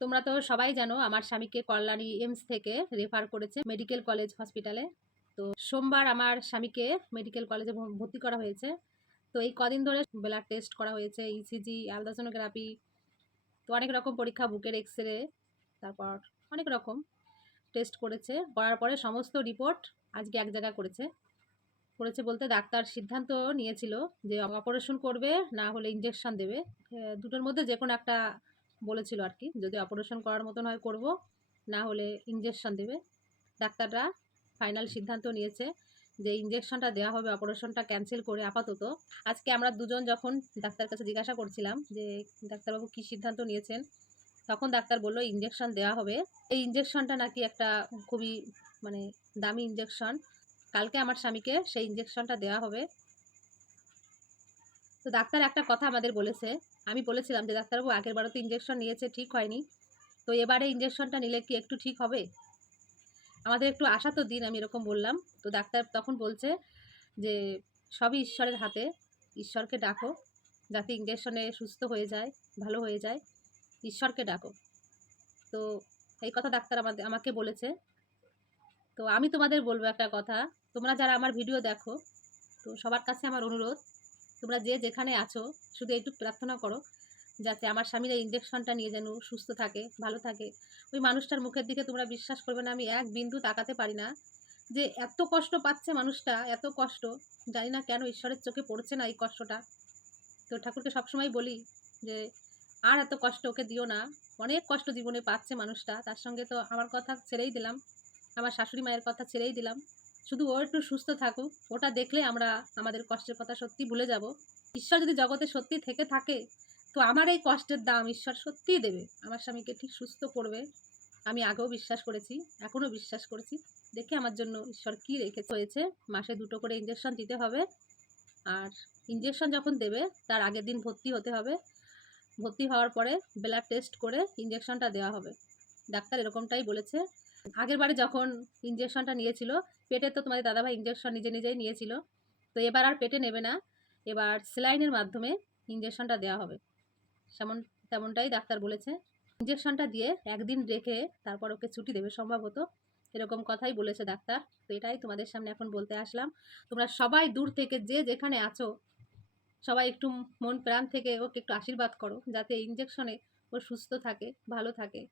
তোমরা তো সবাই জানো আমার স্বামীকে কল্যাণী এমস থেকে রেফার করেছে মেডিকেল কলেজ হসপিটালে। তো সোমবার আমার স্বামীকে মেডিকেল কলেজে ভর্তি করা হয়েছে। তো এই কদিন ধরে ব্লাড টেস্ট করা হয়েছে, ইসিজি, আলট্রাসোনোগ্রাফি, তো অনেক রকম পরীক্ষা, বুকের এক্সরে, তারপর অনেক রকম টেস্ট করেছে। করার পরে সমস্ত রিপোর্ট আজকে এক জায়গায় করেছে। করেছে বলতে ডাক্তার সিদ্ধান্ত নিয়েছিল যে অপারেশন করবে না হলে ইঞ্জেকশন দেবে। দুটোর মধ্যে যে কোনো একটা বলেছিল আর কি, যদি অপারেশন করার মতন হয় করব, না হলে ইঞ্জেকশন দেবে। ডাক্তাররা ফাইনাল সিদ্ধান্ত নিয়েছে যে ইঞ্জেকশনটা দেওয়া হবে, অপারেশনটা ক্যান্সেল করে আপাতত। আজকে আমরা দুজন যখন ডাক্তার কাছে জিজ্ঞাসা করছিলাম যে ডাক্তারবাবু কী সিদ্ধান্ত নিয়েছেন, তখন ডাক্তার বলল ইঞ্জেকশন দেওয়া হবে। এই ইঞ্জেকশনটা নাকি একটা খুবই মানে দামি ইঞ্জেকশন। কালকে আমার স্বামীকে সেই ইঞ্জেকশনটা দেওয়া হবে। তো ডাক্তার একটা কথা আমাদের বলেছে, আমি বলেছিলাম যে ডাক্তারবাবু আগের বারও তো ইঞ্জেকশন নিয়েছে, ঠিক হয়নি, তো এবারে ইঞ্জেকশনটা নিলে কি একটু ঠিক হবে? আমাদের একটু আশা তো দিন, আমি এরকম বললাম। তো ডাক্তার তখন বলছে যে সবই ঈশ্বরের হাতে, ঈশ্বরকে ডাকো যাতে ইঞ্জেকশনে সুস্থ হয়ে যায়, ভালো হয়ে যায়, ঈশ্বরকে ডাকো। তো এই কথা ডাক্তার আমাকে বলেছে। তো আমি তোমাদের বলবো একটা কথা, তোমরা যারা আমার ভিডিও দেখো, তো সবার কাছে আমার অনুরোধ, তোমরা যে যেখানে আছো শুধু একটু প্রার্থনা করো যাতে আমার স্বামীর এই ইঞ্জেকশনটা নিয়ে যেন সুস্থ থাকে, ভালো থাকে। ওই মানুষটার মুখের দিকে তোমরা বিশ্বাস করবে না, আমি এক বিন্দু তাকাতে পারি না। যে এত কষ্ট পাচ্ছে মানুষটা, এত কষ্ট, জানি না কেন ঈশ্বরের চোখে পড়ছে না এই কষ্টটা। তো ঠাকুরকে সবসময় বলি যে আর এত কষ্ট ওকে দিও না, অনেক কষ্ট জীবনে পাচ্ছে মানুষটা। তার সঙ্গে তো আমার কথা ছেড়েই দিলাম, আমার শাশুড়ি মায়ের কথা ছেড়েই দিলাম। শুধু ও একটু সুস্থ থাকুক, ওটা দেখলে আমরা আমাদের কষ্টের কথা সত্যি ভুলে যাব। ঈশ্বর যদি জগতে সত্যি থেকে থাকে, তো আমার এই কষ্টের দাম ঈশ্বর সত্যিই দেবে, আমার স্বামীকে ঠিক সুস্থ করবে। আমি আগেও বিশ্বাস করেছি, এখনও বিশ্বাস করছি। দেখে আমার জন্য ঈশ্বর কী রেখে হয়েছে। মাসে 2টো করে ইঞ্জেকশন দিতে হবে, আর ইঞ্জেকশন যখন দেবে তার আগের দিন ভর্তি হতে হবে। ভর্তি হওয়ার পরে ব্লাড টেস্ট করে ইঞ্জেকশনটা দেওয়া হবে। ডাক্তার এরকমটাই বলেছে। আগের বারে যখন ইঞ্জেকশনটা নিয়েছিল, পেটে তো তোমাদের দাদাভাই ইঞ্জেকশন নিজে নিজেই নিয়েছিল। তো এবার আর পেটে নেবে না, এবার স্যালাইনের মাধ্যমে ইঞ্জেকশনটা দেওয়া হবে। তেমনটাই ডাক্তার বলেছে। ইঞ্জেকশনটা দিয়ে একদিন রেখে তারপর ওকে ছুটি দেবে সম্ভবত, এরকম কথাই বলেছে ডাক্তার। তো এটাই তোমাদের সামনে এখন বলতে আসলাম। তোমরা সবাই দূর থেকে যে যেখানে আছো, সবাই একটু মন প্রাণ থেকে ওকে একটু আশীর্বাদ করো যাতে ইঞ্জেকশনে ও সুস্থ থাকে, ভালো থাকে।